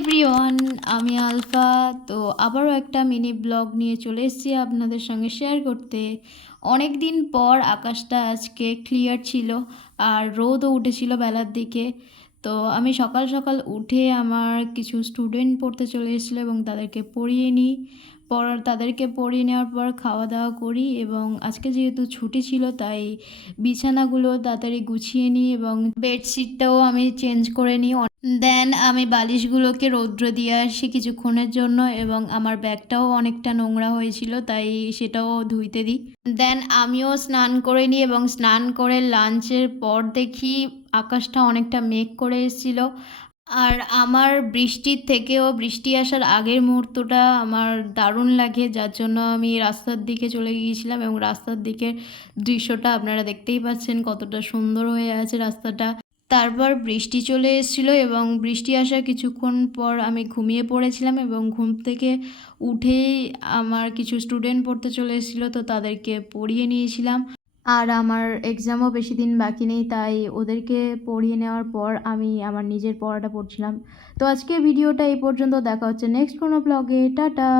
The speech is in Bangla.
এভরিওয়ান, আমি আলফা। তো আবারও একটা মিনি ব্লগ নিয়ে চলে এসেছি আপনাদের সঙ্গে শেয়ার করতে। অনেক দিন পর আকাশটা আজকে ক্লিয়ার ছিল আর রোদও উঠেছিল বেলার দিকে। তো আমি সকাল সকাল উঠে আমার কিছু স্টুডেন্ট পড়তে চলে এসেছিলো এবং তাদেরকে পড়িয়ে নিই। তাদেরকে পড়িয়ে নেওয়ার পর খাওয়া দাওয়া করি এবং আজকে যেহেতু ছুটি ছিল তাই বিছানাগুলো তাড়াতাড়ি গুছিয়ে নিই এবং বেডশিটটাও আমি চেঞ্জ করে নিই। দেন আমি বালিশগুলোকে রৌদ্র দিয়ে আসি কিছুক্ষণের জন্য এবং আমার ব্যাগটাও অনেকটা নোংরা হয়েছিল তাই সেটাও ধুইতে দিই। দেন আমিও স্নান করে নিই এবং স্নান করে লাঞ্চের পর দেখি আকাশটা অনেকটা মেঘ করে এসেছিলো। আর আমার বৃষ্টির থেকেও বৃষ্টি আসার আগের মুহূর্তটা আমার দারুণ লাগে, যার জন্য আমি রাস্তার দিকে চলে গিয়েছিলাম এবং রাস্তার দিকের দৃশ্যটা আপনারা দেখতেই পাচ্ছেন কতটা সুন্দর হয়ে আছে রাস্তাটা। তারপর বৃষ্টি চলে এসেছিলো এবং বৃষ্টি আসার কিছুক্ষণ পর আমি ঘুমিয়ে পড়েছিলাম এবং ঘুম থেকে উঠেই আমার কিছু স্টুডেন্ট পড়তে চলে এসেছিলো, তো তাদেরকে পড়িয়ে নিয়েছিলাম। আর আমার এক্সামও বেশি দিন বাকি নেই, তাই ওদেরকে পড়িয়ে নেওয়ার পর আমি আমার নিজের পড়াটা পড়ছিলাম। তো আজকে ভিডিওটা এই পর্যন্ত, দেখা হচ্ছে নেক্সট কোনো ব্লগে। টাটা।